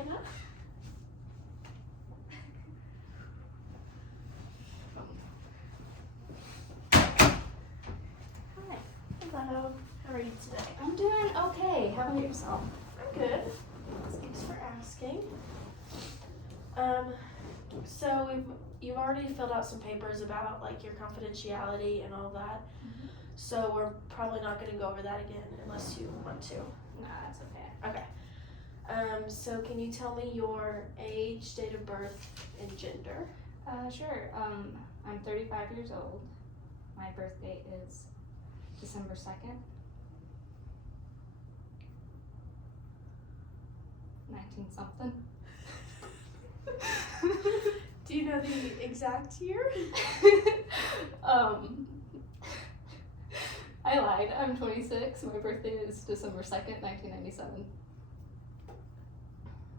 Anna. Hi. Hello. How are you today? I'm doing okay. How about yourself? I'm good. Thanks for asking. So you've already filled out some papers about like your confidentiality and all that. Mm-hmm. So we're probably not going to go over that again unless you want to. Nah, that's okay. Okay. So can you tell me your age, date of birth, and gender? Sure. I'm 35 years old. My birth date is December 2nd, 19-something. Do you know the exact year? I lied. I'm 26. My birthday is December 2nd, 1997.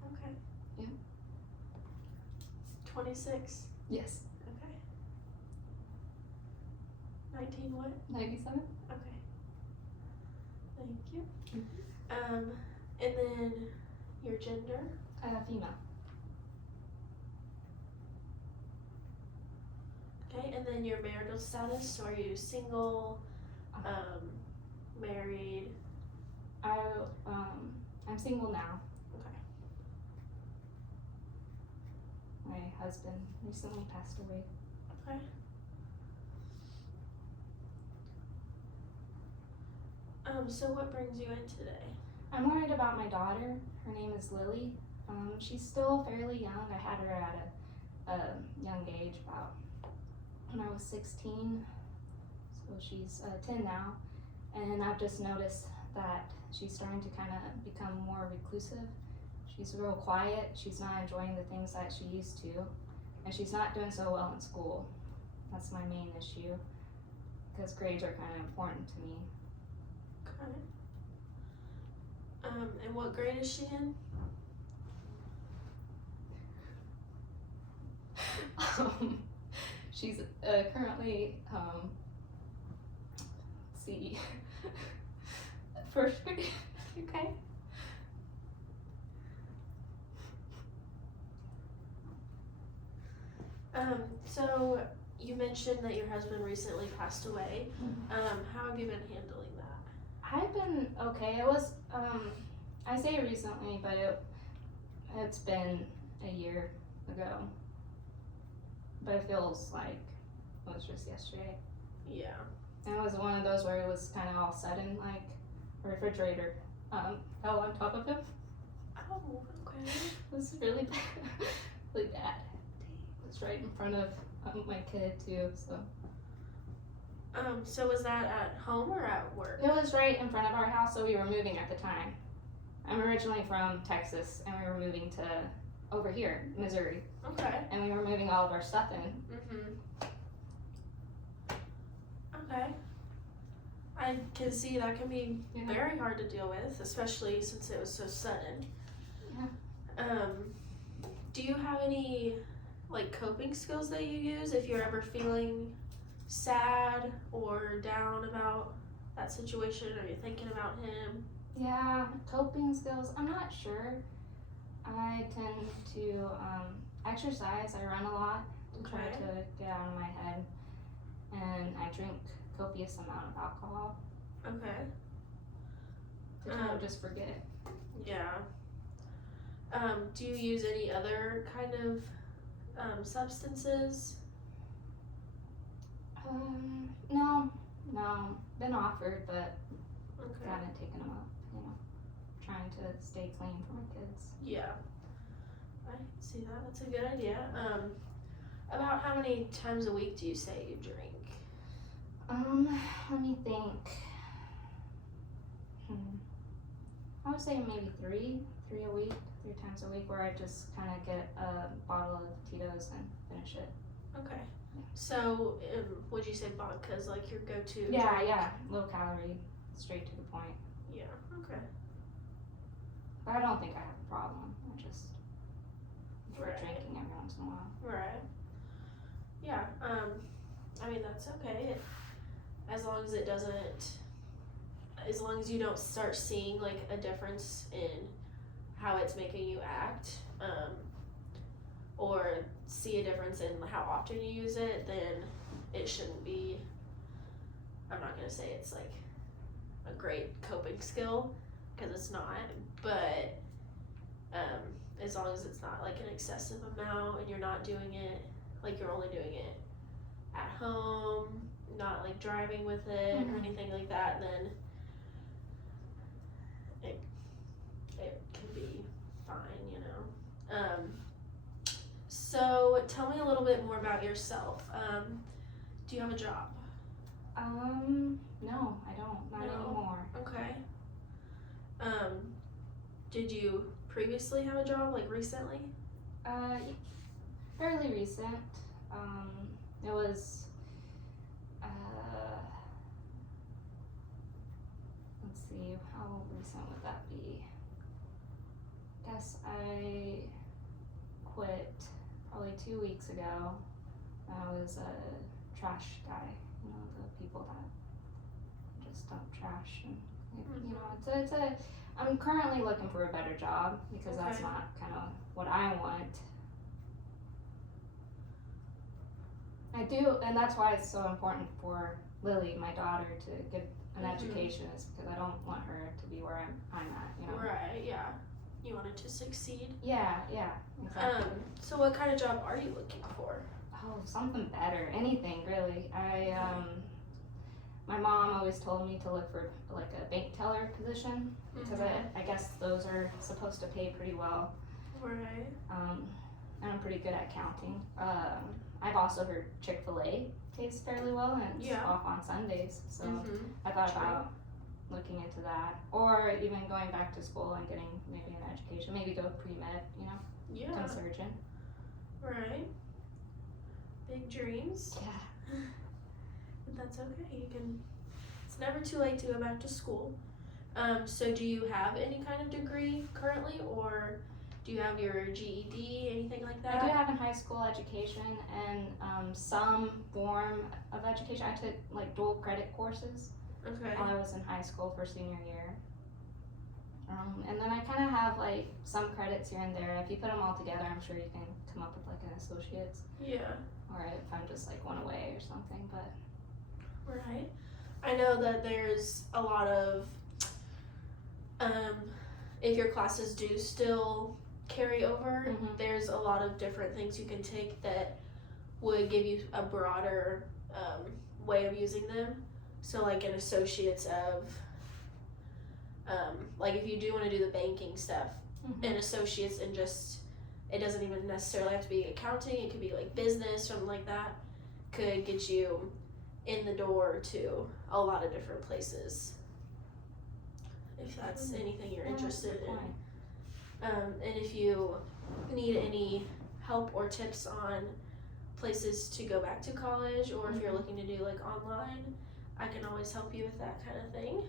Okay. Yeah. 26. Yes. Okay. 19 what? 97? Okay. Thank you. Mm-hmm. And then your gender? Female. Okay, and then your marital status, so are you single, married? I'm single now. Okay. My husband recently passed away. Okay. So what brings you in today? I'm worried about my daughter. Her name is Lily. She's still fairly young. I had her at a young age, about when I was 16. So she's 10 now. And I've just noticed that she's starting to kind of become more reclusive. She's real quiet. She's not enjoying the things that she used to. And she's not doing so well in school. That's my main issue, because grades are kind of important to me. Okay. And what grade is she in? She's currently, let's see, first grade. Okay. So you mentioned that your husband recently passed away. How have you been handling that? I've been okay. It was, I say recently, but it's been a year ago. But it feels like it was just yesterday. Yeah. And it was one of those where it was kind of all sudden, like a refrigerator fell on top of him. Oh, okay. It was really bad. Really bad. It was right in front of my kid too, so. So was that at home or at work? It was right in front of our house, so we were moving at the time. I'm originally from Texas, and we were moving to over here, Missouri. Okay. And we were moving all of our stuff in. Okay. I can see that can be very hard to deal with, especially since it was so sudden. Yeah. Do you have any like coping skills that you use if you're ever feeling sad or down about that situation, or you're thinking about him? Yeah, coping skills, I'm not sure. I tend to exercise. I run a lot to try to get out of my head, and I drink copious amount of alcohol Okay. to kind of just forget. Yeah. Do you use any other kind of substances? No, been offered, but Okay. haven't taken them up, trying to stay clean for my kids. Yeah. I can see that. That's a good idea. About how many times a week do you say you drink? Let me think. I would say maybe three a week, 3 times a week, where I just kind of get a bottle of Pt.2 and finish it. Okay. So, would you say vodka is like your go-to? Yeah, drink? yeah, low calorie, straight to the point. Yeah. Okay. But I don't think I have a problem. I just enjoy Right. drinking every once in a while. Right. Yeah. I mean that's okay. As long as it doesn't, as long as you don't start seeing like a difference in how it's making you act, or see a difference in how often you use it, then it shouldn't be, I'm not going to say it's like a great coping skill, because it's not, but as long as it's not like an excessive amount and you're not doing it, like you're only doing it at home, not like driving with it or anything like that, then it can be fine, you know. So tell me a little bit more about yourself. Do you have a job? No, I don't. Not anymore. Okay. Did you previously have a job, like recently? Fairly recent. It was, let's see, how recent would that be? Guess I quit probably 2 weeks ago. I was a trash guy, you know, the people that just dump trash and, you know, it's a, I'm currently looking for a better job because that's Okay. not kind of what I want. I do, and that's why it's so important for Lily, my daughter, to get an education, is because I don't want her to be where I'm at, you know. Right, yeah. You wanted to succeed. Yeah, exactly. So what kind of job are you looking for? Oh, something better, anything really. My mom always told me to look for like a bank teller position because I guess those are supposed to pay pretty well. Right. And I'm pretty good at counting. I've also heard Chick-fil-A pays fairly well and it's off on Sundays, so I thought about looking into that, or even going back to school and getting maybe an education, maybe go pre-med, you know, become a surgeon. Right. Big dreams. Yeah. But that's okay. You can. It's never too late to go back to school. So do you have any kind of degree currently, or do you have your GED, anything like that? I do have a high school education and some form of education. I took like dual credit courses while I was in high school for senior year. And then I kind of have like some credits here and there. If you put them all together, I'm sure you can come up with like an associate's. Yeah. Or if I'm just like one away or something, but. Right. I know that there's a lot of, if your classes do still carry over, there's a lot of different things you can take that would give you a broader way of using them. So like an associate's of, like if you do want to do the banking stuff, an associate's in just, it doesn't even necessarily have to be accounting, it could be like business, something like that, could get you in the door to a lot of different places, if that's anything you're interested in. And if you need any help or tips on places to go back to college, or if you're looking to do like online, I can always help you with that kind of thing.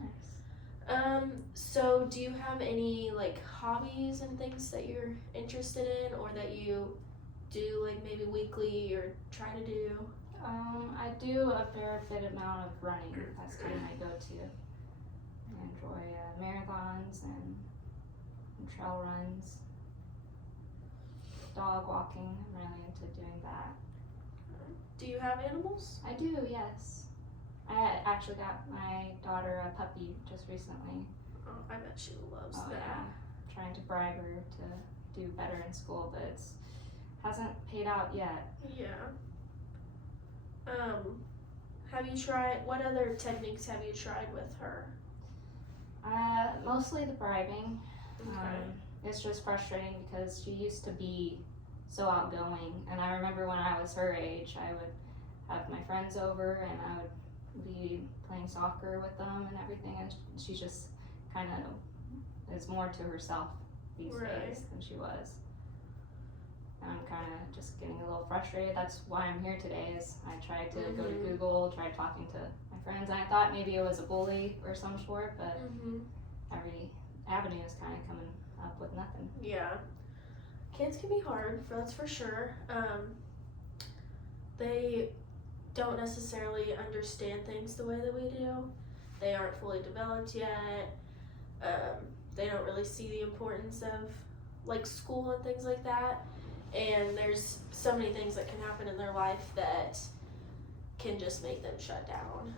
Nice. So do you have any like hobbies and things that you're interested in, or that you do like maybe weekly or try to do? I do a fair bit amount of running. That's kind of my go-to. I enjoy marathons and trail runs. Dog walking, I'm really into doing that. Do you have animals? I do, yes. I actually got my daughter a puppy just recently. Oh, I bet she loves that. Yeah. I'm trying to bribe her to do better in school, but it's hasn't paid out yet. Yeah. Have you tried, what other techniques have you tried with her? Mostly the bribing. Okay. It's just frustrating because she used to be so outgoing, and I remember when I was her age, I would have my friends over and I would be playing soccer with them and everything, and she just kind of is more to herself these days than she was. And I'm kind of just getting a little frustrated. That's why I'm here today, is I tried to go to Google, tried talking to my friends, and I thought maybe it was a bully or some sort, but every avenue is kind of coming up with nothing. Yeah. Kids can be hard, that's for sure. They don't necessarily understand things the way that we do. They aren't fully developed yet. they don't really see the importance of like school and things like that. And there's so many things that can happen in their life that can just make them shut down.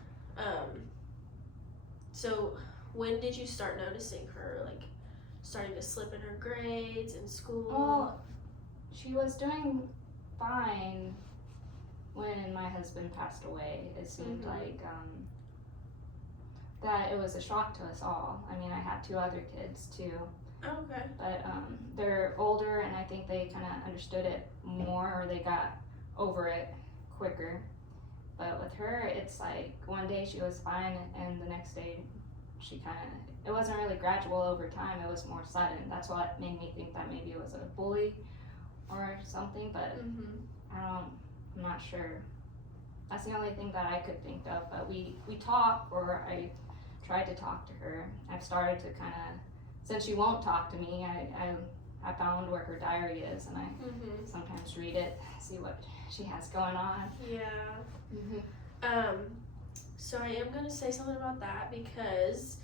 So when did you start noticing her like starting to slip in her grades in school? Well, she was doing fine when my husband passed away. It seemed like that it was a shock to us all. I mean, I have 2 other kids too. Oh, okay. But they're older, and I think they kind of understood it more, or they got over it quicker. But with her, it's like one day she was fine, and the next day she kind of, it wasn't really gradual over time, it was more sudden. That's what made me think that maybe it was a bully or something, but I'm not sure. That's the only thing that I could think of. But we talk, or I tried to talk to her. I've started to kind of, since she won't talk to me, I found where her diary is, and I sometimes read it, see what she has going on. Yeah. So I am going to say something about that, because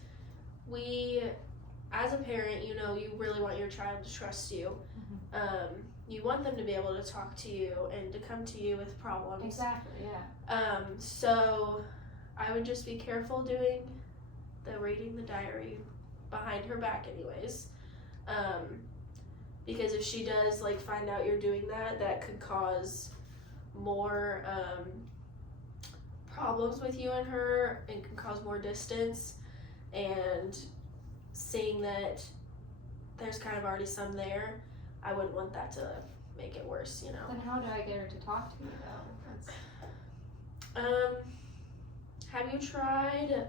we, as a parent, you know, you really want your child to trust you. You want them to be able to talk to you and to come to you with problems. Exactly, yeah. So I would just be careful doing the reading the diary behind her back anyways. Because if she does like find out you're doing that, that could cause more problems with you and her, and can cause more distance. And seeing that there's kind of already some there, I wouldn't want that to make it worse, you know. Then how do I get her to talk to me though? Have you tried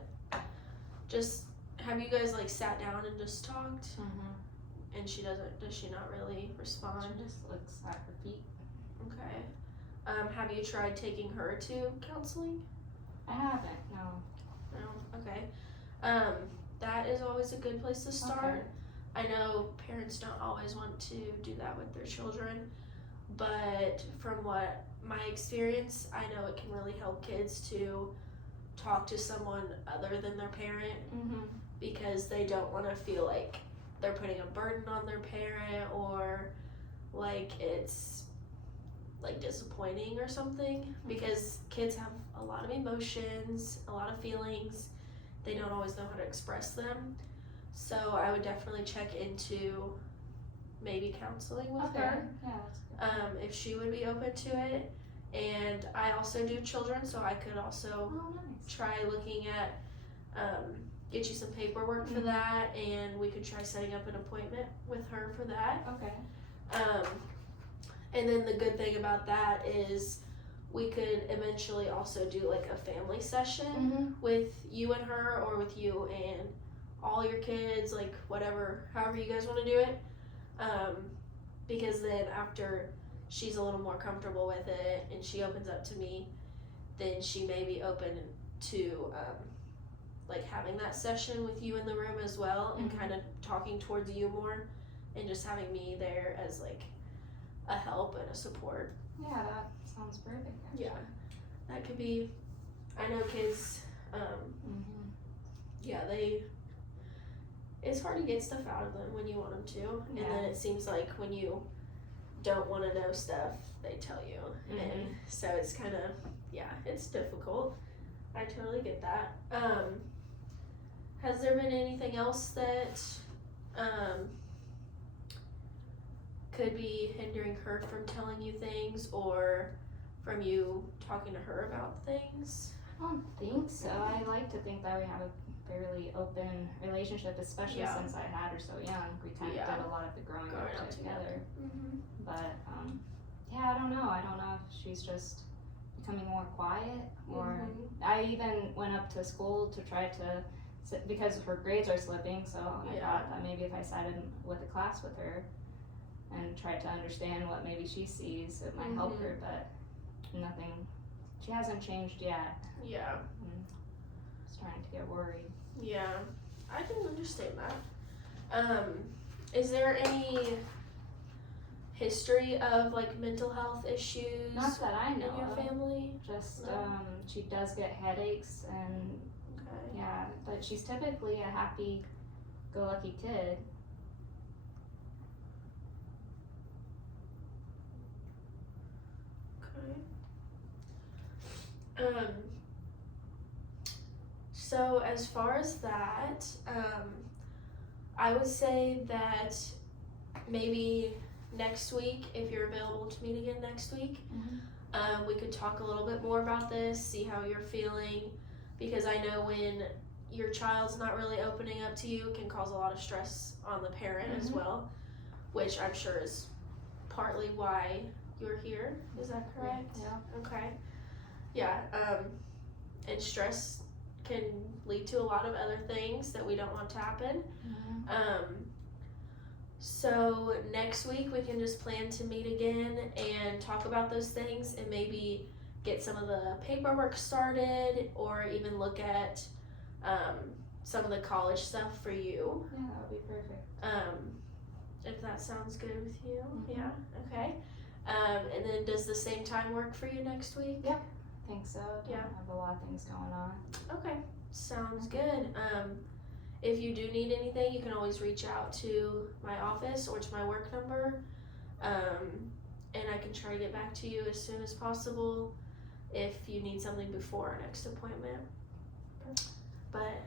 have you guys like sat down and just talked? And does she not really respond? She just looks at her feet. Okay. Have you tried taking her to counseling? I haven't, no. No? Okay. That is always a good place to start. Okay. I know parents don't always want to do that with their children, but from what my experience, I know it can really help kids to talk to someone other than their parent, because they don't want to feel like they're putting a burden on their parent, or like it's like disappointing or something, because kids have a lot of emotions, a lot of feelings. They don't always know how to express them. So I would definitely check into maybe counseling with her. Yeah, that's good. If she would be open to it. And I also do children, so I could also try looking at get you some paperwork for that, and we could try setting up an appointment with her for that. Okay. And then the good thing about that is we could eventually also do like a family session with you and her, or with you and all your kids, like whatever, however you guys want to do it. Because then after she's a little more comfortable with it and she opens up to me, then she may be open to like having that session with you in the room as well, and kind of talking towards you more, and just having me there as like a help and a support. Yeah, that sounds perfect, actually. Yeah, that could be, I know kids, yeah, it's hard to get stuff out of them when you want them to, and then it seems like when you don't want to know stuff, they tell you, and so it's kind of, yeah, it's difficult. I totally get that. Has there been anything else that could be hindering her from telling you things, or from you talking to her about things? I don't think so. I like to think that we have a fairly open relationship, especially since I had her so young. We kind of did a lot of the growing up together. But yeah, I don't know. I don't know if she's just becoming more quiet, or I even went up to school to try to sit, because her grades are slipping, so I thought that maybe if I sat in with a class with her and tried to understand what maybe she sees, it might help her, but nothing. She hasn't changed yet. Yeah. I'm starting to get worried. Yeah, I can understand that. Is there any history of like mental health issues Not that I know in your of. family? Just she does get headaches, and yeah, but she's typically a happy happy-go-lucky kid. Okay. So as far as that, I would say that maybe next week, if you're available to meet again next week, we could talk a little bit more about this, see how you're feeling, because I know when your child's not really opening up to you, it can cause a lot of stress on the parent as well, which I'm sure is partly why you're here. Is that correct? Yeah. Okay. Yeah. And stress can lead to a lot of other things that we don't want to happen. So next week we can just plan to meet again and talk about those things and maybe get some of the paperwork started or even look at some of the college stuff for you. Yeah, that would be perfect. If that sounds good with you. Yeah, okay. And then does the same time work for you next week? Yep, I think so. I have a lot of things going on. Okay, sounds good. If you do need anything, you can always reach out to my office or to my work number, and I can try to get back to you as soon as possible if you need something before our next appointment. But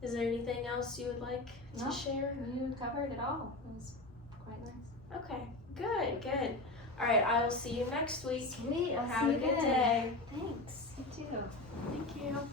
is there anything else you would like to share? You covered it all. It was quite nice. Okay, good. All right, I will see you next week. Sweet, I'll Have see a you good then. day. Thanks, you too. Thank you.